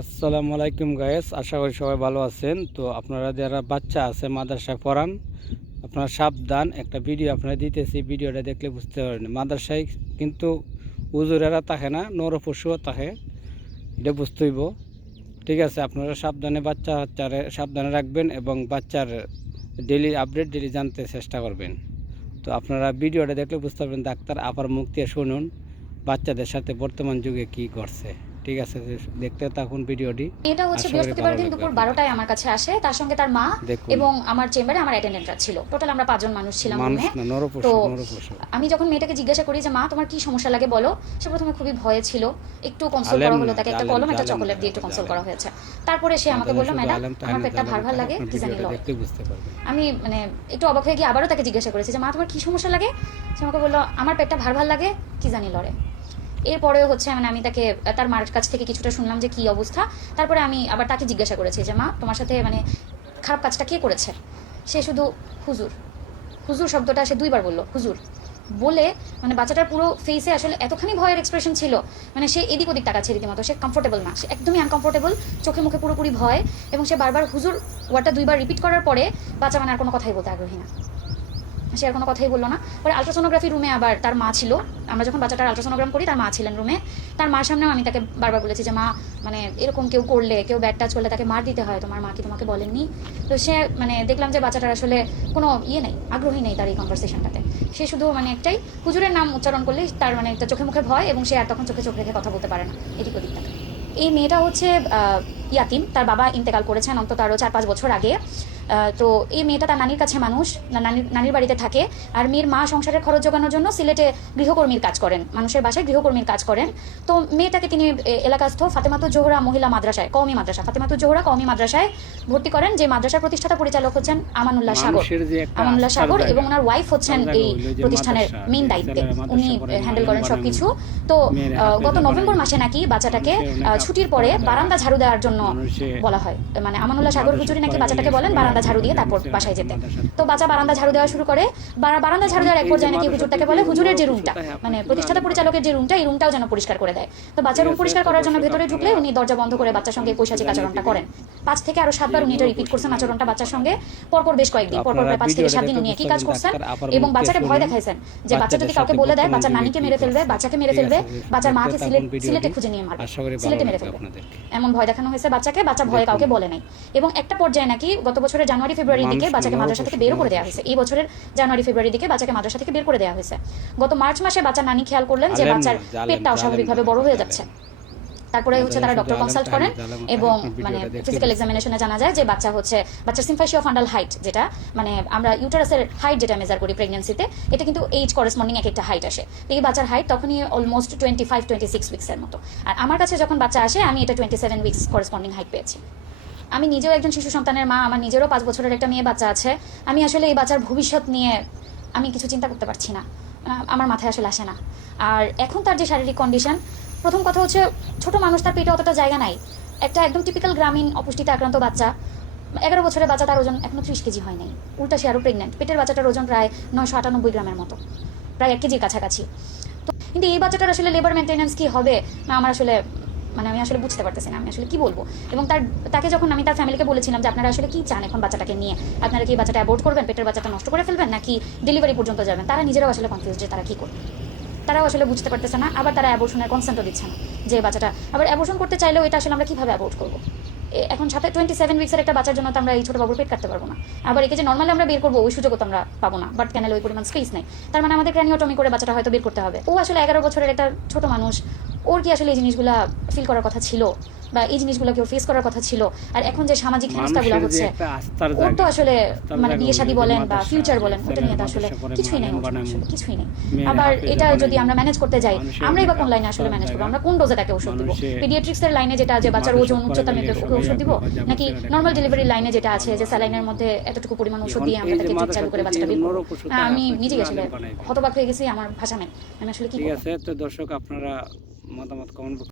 আসসালামু আলাইকুম গায়েস, আশা করি সবাই ভালো আছেন। তো আপনারা যারা বাচ্চা আছে মাদ্রাসায় পড়ান, আপনারা সাবধান। একটা ভিডিও আপনারা দিতেছি, ভিডিওটা দেখলে বুঝতে পারেন মাদ্রাসায় কিন্তু হুজুরেরা থাকে না, নরপশুও থাকে, এটা বুঝতে হইব। ঠিক আছে, আপনারা সাবধানে বাচ্চারে সাবধানে রাখবেন এবং বাচ্চার ডেলি আপডেট ডেলি জানতে চেষ্টা করবেন। তো আপনারা ভিডিওটা দেখলে বুঝতে পারবেন ডাক্তার আপার মুখ দিয়ে শুনুন বাচ্চাদের সাথে বর্তমান যুগে কি করছে। ঠিক আছে, দেখতে থাকুন ভিডিওটি। এটা হচ্ছে আশা করি বৃহস্পতিবার ভালো দিন লাগবে দুপুর আপনাদের। 12টায় আমার কাছে আসে, তার সঙ্গে তার মা দেখুন, এবং আমার চেম্বারে আমার অ্যাটেন্ডেন্টরা ছিল। টোটাল আমরা 5 জন মানুষ ছিলাম মানুষ রুমে। না, তো নরপশু নরপশু। আমি যখন মেয়েটাকে জিজ্ঞাসা করি যে মা তোমার কি সমস্যা লাগে বলো, সে প্রথমে খুবই ভয়ে ছিল। একটু কনসোল আলেম করা না, হলো, তাকে একটা জালেম কলম একটা জালেম চকোলেট না, দিয়ে একটু বাবা কনসোল জালেম। করা হয়েছে। তারপরে সে আমাকে মাদ্রাসায় বলল শুধু ম্যাডাম আলেম থাকে আমার না, পেটটা জালেম ভার ভার থাকে। লাগে, আপনার কি জানি ভিডিওটা লড়ে। দেখলেই বুঝতে পারবেন। আমি একটু অবাক হয়ে গিয়ে আবারও তাকে জিজ্ঞাসা করেছি যে মা তোমার কি সমস্যা লাগে। সে আমাকে বললো আমার পেটটা ভার ভার লাগে, কি জানি লড়ে। এরপরেও হচ্ছে আমি তাকে তার মার কাছ থেকে কিছুটা শুনলাম যে কি অবস্থা। তারপরে আমি আবার তাকে জিজ্ঞাসা করেছি যে মা তোমার সাথে খারাপ কাজটা কে করেছে। সে শুধু হুজুর হুজুর শব্দটা সে 2বার বললো, হুজুর বলে। বাচ্চাটার পুরো ফেসে আসলে এতখানি ভয়ের এক্সপ্রেশন ছিল, সে এদিক ওদিক তাকাচ্ছে রীতিমতো। সে কমফোর্টেবল না, সে একদমই আনকমফোর্টেবল, চোখে মুখে পুরোপুরি ভয়। এবং সে বারবার হুজুর ওয়ার্ডটা 2বার রিপিট করার পরে বাচ্চা আর কোনো কথাই বলতে আগ্রহী না। সে আর কোনো কথাই বললো না। পরে আলট্রাসোনোগ্রাফি রুমে আবার তার মা ছিল। আমরা যখন বাচ্চাটার আলট্রাসোনোগ্রাম করি তার মা ছিলেন রুমে। তার মার সামনেও আমি তাকে বারবার বলেছি যে মা এরকম কেউ করলে, কেউ ব্যাড টাচ করলে তাকে মার দিতে হয়, তোমার মা কি তোমাকে বলেননি? তো সে দেখলাম যে বাচ্চাটার আসলে কোনো নেই, আগ্রহী নেই তার এই কনভারসেশনটাতে। সে শুধু একটাই হুজুরের নাম উচ্চারণ করলেই তার একটা চোখে মুখে ভয়, এবং সে আর তখন চোখে চোখ রেখে কথা বলতে পারে না এদিক ওদিক তাকে। এই মেয়েটা হচ্ছে ইয়াতিম, তার বাবা ইন্তেকাল করেছেন অন্তত আরও 4-5 বছর আগে। তো এই মেয়েটা তার নানির কাছে মানুষ, নানির বাড়িতে থাকে। আর মেয়ের মা সংসারের খরচ জোগানোর জন্য সিলেটে গৃহকর্মীর কাজ করেন, মানুষের বাসায় গৃহকর্মীর কাজ করেন। তো মেয়েটাকে তিনি এলাকাস্থ ফাতেমাতুজ জোহরা মহিলা মাদ্রাসায়, কওমি মাদ্রাসা ফাতেমাতুজ জোহরা কওমি মাদ্রাসায় ভর্তি করেন। যে মাদ্রাসার প্রতিষ্ঠাতা পরিচালক হচ্ছেন আমানুল্লাহ সাগর এবং ওনার ওয়াইফ হচ্ছেন এই প্রতিষ্ঠানের মেইন দায়িত্বে, উনি হ্যান্ডেল করেন সবকিছু। তো গত নভেম্বর মাসে নাকি বাচ্চাটাকে ছুটির পরে বারান্দা ঝাড়ু দেওয়ার জন্য বলা হয়। আমানুল্লাহ সাগর হুজুরি নাকি বাচ্চাটাকে বলেন বারান্দা ঝাড়ু দিয়ে তারপর বাসায় যেতে। তো বাচ্চা বারান্দা ঝাড়ু দেওয়া শুরু করে। বারান্দা ঝাড়ু দেওয়ার এক পর্যায়ে নাকি হুজুরটাকে বলে হুজুরের যে রুমটা, প্রতিষ্ঠাতা পরিচালকের যে রুমটা, এই রুমটাও যেন পরিষ্কার করে দেয়। তো বাচ্চা রুম পরিষ্কার করার জন্য ভেতরে ঢুকলে উনি দরজা বন্ধ করে বাচ্চার সঙ্গে পৈশাচিক আচরণটা করেন। 5 থেকে আরো 7বার উনি এটা রিপিট করছেন আচরণটা বাচ্চার সঙ্গে, পরপর বেশ কয়েকদিন, পরপর প্রায় 5 থেকে 7 দিন উনি একই কাজ করছেন। এবং বাচ্চাকে ভয় দেখাইছেন যে বাচ্চা যদি কাউকে বলে দেয় বাচ্চার নানিকে মেরে ফেলবে, বাচ্চাকে মেরে ফেলবে, বাচ্চার মাকে সিলেটে খুঁজে নিয়ে মারবে, সিলেটে মেরে ফেলবে, এমন ভয় দেখানো হয়েছে বাচ্চাকে। বাচ্চা ভয়ে কাউকে বলে নাই। এবং একটা পর্যায়ে নাকি গত বছরের জানুয়ারি ফেব্রুয়ারির দিকে বাচ্চাকে মাদ্রাসা থেকে বের করে দেওয়া হয়েছে। এই বছরের জানুয়ারি ফেব্রুয়ারির দিকে বাচ্চাকে মাদ্রাসা থেকে বের করে দেওয়া হয়েছে। গত মার্চ মাসে বাচ্চার নানি খেয়াল করলেন যে বাচ্চার পেটটা অস্বাভাবিকভাবে বড় হয়ে যাচ্ছে। তারপরে তারা ডক্টর কনসাল্ট করেন এবং ফিজিক্যাল এক্সামিনেশনে জানা যায় যে বাচ্চার সিম্ফাসিয়া ফান্ডাল হাইট, যেটা আমরা ইউটারাসের হাইট যেটা মেজার করি প্রেগন্যান্সিতে, এটা কিন্তু এইজ করেসপন্ডিং একটা হাইট আসে। এই বাচ্চার হাইট তখনই অলমোস্ট 25-26 উইক্সের মতো। আর আমার কাছে যখন বাচ্চা আসে আমি এটা 27 উইক্স করেসপন্ডিং হাইট পেয়েছি। আমি নিজেও একজন শিশু সন্তানের মা, আমার নিজেরও 5 বছরের একটা মেয়ে বাচ্চা আছে। আমি আসলে এই বাচ্চার ভবিষ্যৎ নিয়ে আমি কিছু চিন্তা করতে পারছি না, আমার মাথায় আসলে আসে না। আর এখন তার যে শারীরিক কন্ডিশন, প্রথম কথা হচ্ছে ছোট মানুষ, তার পেটে অতটা জায়গা নাই। একটা একদম টিপিক্যাল গ্রামীণ অপুষ্টিতে আক্রান্ত বাচ্চা, 11 বছরের বাচ্চা, তার ওজন এখনো 30 কেজি হয় নাই। উল্টা সে আরও প্রেগনেন্ট। পেটের বাচ্চাটার ওজন প্রায় 998 গ্রামের মতো, প্রায় 1 কেজির কাছাকাছি। তো কিন্তু এই বাচ্চাটার আসলে লেবার মেনটেন্যান্স কি হবে না আমার আসলে আমি আসলে বুঝতে পারতেছি না, আমি আসলে কি বলবো। এবং তাকে যখন আমি তার ফ্যামিলিকে বলেছিলাম যে আপনারা আসলে কি চান এখন বাচ্চাটাকে নিয়ে, আপনারা কি বাচ্চাটা অ্যাবর্ট করবেন, পেটের বাচ্চাটা নষ্ট করে ফেলবেন, নাকি ডেলিভারি পর্যন্ত যাবেন, তারা নিজেরাও আসলে কনফিউজ যে তারা কি করবে। তারাও আসলে বুঝতে পারতেছে না। আবার তারা অ্যাবর্শনের কনসেন্টও দিচ্ছে না, যে বাচ্চাটা আবার অ্যাবর্শন করতে চাইলেও এটা আসলে আমরা কীভাবে অ্যাবর্ট করবো। এখন সাথে 27 উইক্সের একটা বাচ্চার জন্য তো আমরা এই ছোটো বাবুর পেট কাটতে পারবো না। আবার একে যে নর্মালি আমরা বের করবো ওই সুযোগও তো আমরা পাবো না, বাট ক্যানেল ওই পরিমাণ স্পেস নেই। তার আমাদের ক্র্যানিওটমি করে বাচ্চাটা হয়তো বের করতে হবে। ও আসলে 11 বছরের একটা ছোট মানুষ, ওর কি আসলে এই জিনিসগুলো ফিল করার কথা ছিল, বা এই জিনিসগুলো কেউ ফেস করার কথা ছিল? আর এখন যে সামাজিক হেনস্থাগুলো হচ্ছে, ওর তো আসলে বিয়ে শাদী বলেন বা ফিউচার বলেন, ওটা নিয়ে তো আসলে কিছুই নেই, কিছুই নেই। আবার এটা যদি আমরা ম্যানেজ করতে যাই, আমরাই বা কোন লাইনে আসলে ম্যানেজ করবো? আমরা কোন ডোজে তাকে ওষুধ দিব? পিডিয়াট্রিক্সের লাইনে যেটা যে বাচ্চার ওজন উচ্চতা মেপে ওকে ওষুধ দিব, নাকি নর্মাল ডেলিভারির লাইনে যেটা আছে যে স্যালাইনের মধ্যে এতটুকু পরিমাণ ওষুধ দিয়ে আমরা তাকে ড্রিপ চালু করে বাচ্চাটা বের করবো? আমি নিজেই আসলে হতবাক হয়ে গেছি, আমার ভাষা নেই, আমি আসলে কি। ঠিক আছে, তো দর্শক আপনারা মতামত কমেন্ট